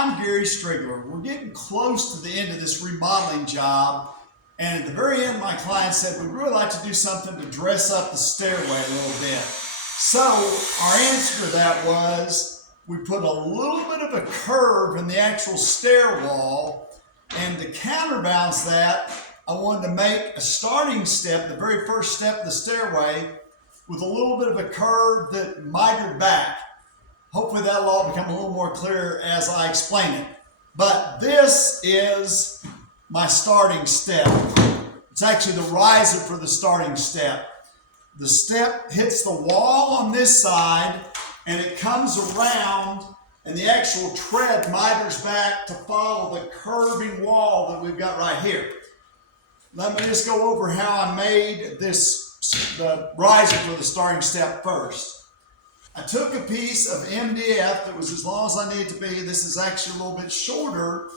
I'm Gary Striegler. We're getting close to the end of this remodeling job, and at the very end my client said we'd really like to do something to dress up the stairway a little bit. So our answer to that was we put a little bit of a curve in the actual stair wall, and to counterbalance that I wanted to make a starting step, the very first step of the stairway, with a little bit of a curve that mitered back. Hopefully that'll all become a little more clear as I explain it. But this is my starting step. It's actually the riser for the starting step. The step hits the wall on this side and it comes around, and the actual tread miters back to follow the curving wall that we've got right here. Let me just go over how I made the riser for the starting step first. I took a piece of MDF that was as long as I needed to be. This is actually a little bit shorter.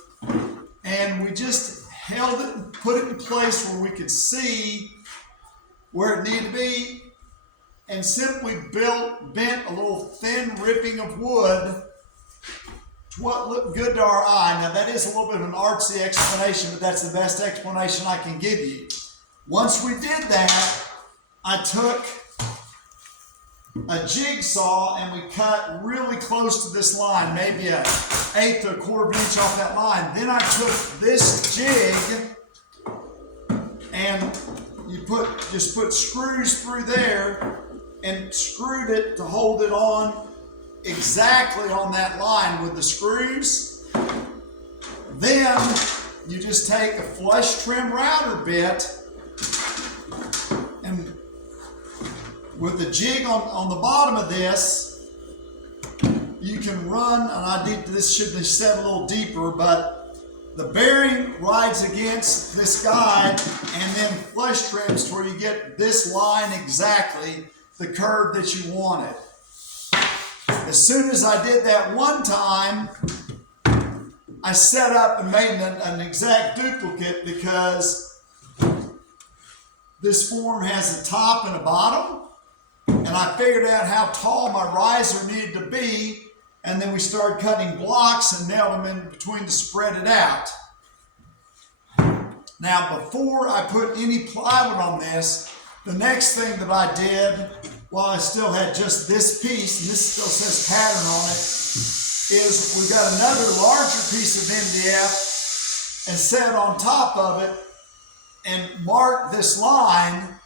And we just held it and put it in place where we could see where it needed to be, and simply bent a little thin ripping of wood to what looked good to our eye. Now that is a little bit of an artsy explanation, but that's the best explanation I can give you. Once we did that, I took a jigsaw and we cut really close to this line, maybe an 1/8 to 1/4 inch off that line. Then I took this jig and just put screws through there and screwed it to hold it on exactly on that line with the screws. Then you just take a flush trim router bit and with the jig on the bottom of this, you can run, and this should be set a little deeper, but the bearing rides against this guide and then flush trims to where you get this line exactly, the curve that you wanted. As soon as I did that one time, I set up and made an exact duplicate, because this form has a top and a bottom. And I figured out how tall my riser needed to be, and then we started cutting blocks and nailed them in between to spread it out. Now, before I put any plywood on this, the next thing that I did, while I still had just this piece, and this still says pattern on it, is we got another larger piece of MDF and set on top of it and marked this line.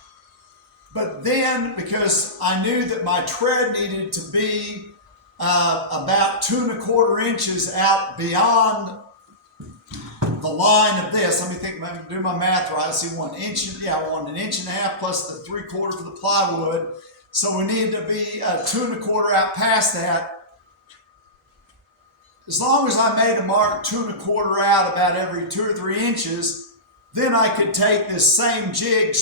But then, because I knew that my tread needed to be about 2 1/4 inches out beyond the line of this, let me think, if I can do my math right. I see 1 inch, I want 1.5 inches plus the 3/4 for the plywood. So we needed to be 2 1/4 out past that. As long as I made a mark 2 1/4 out about every 2 or 3 inches, then I could take this same jig, I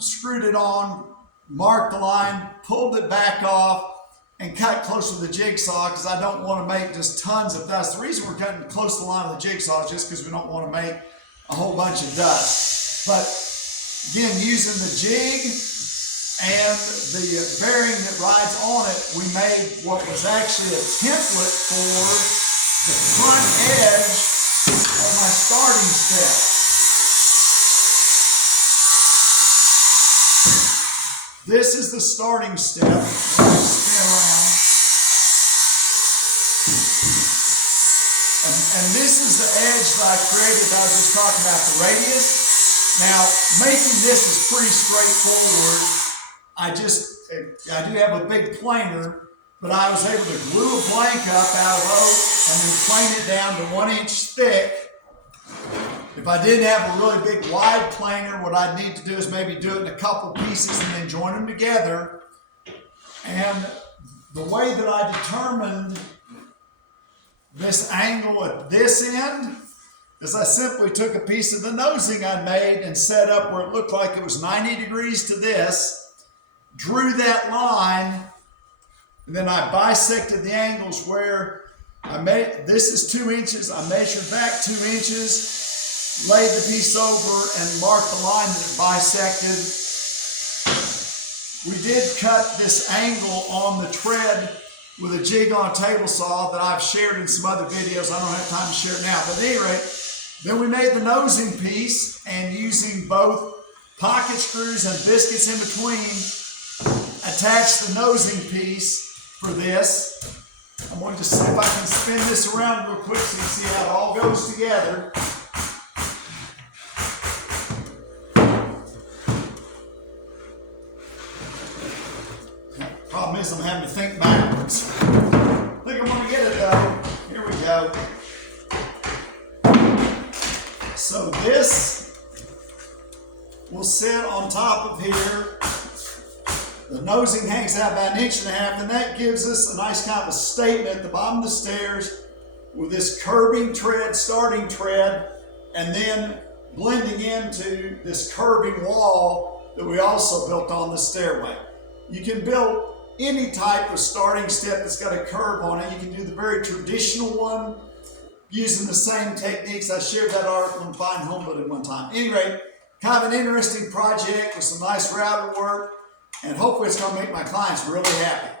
screwed it on, marked the line, pulled it back off, and cut close to the jigsaw, because I don't want to make just tons of dust. The reason we're cutting close to the line of the jigsaw is just because we don't want to make a whole bunch of dust. But again, using the jig and the bearing that rides on it, we made what was actually a template for the front edge of my starting step. This is the starting step. Let me spin around. And this is the edge that I created that I was just talking about, the radius. Now, making this is pretty straightforward. I do have a big planer, but I was able to glue a blank up out of oak and then plane it down to 1 inch thick. If I didn't have a really big wide planer, what I'd need to do is maybe do it in a couple pieces and then join them together. And the way that I determined this angle at this end is I simply took a piece of the nosing I made and set up where it looked like it was 90 degrees to this, drew that line, and then I bisected the angles where this is 2 inches, I measured back 2 inches, laid the piece over and marked the line that it bisected. We did cut this angle on the tread with a jig on a table saw that I've shared in some other videos. I don't have time to share it now. But at any rate, then we made the nosing piece, and using both pocket screws and biscuits in between, attached the nosing piece for this. I'm going to just see if I can spin this around real quick so you can see how it all goes together. Problem is I'm having to think backwards. I think I'm going to get it though. Here we go. So this will sit on top of here. The nosing hangs out about 1.5 inches, and that gives us a nice kind of a statement at the bottom of the stairs with this curving tread, starting tread, and then blending into this curving wall that we also built on the stairway. You can build any type of starting step that's got a curve on it. You can do the very traditional one using the same techniques. I shared that article in Fine Home Building one time. Anyway, kind of an interesting project with some nice router work, and hopefully it's going to make my clients really happy.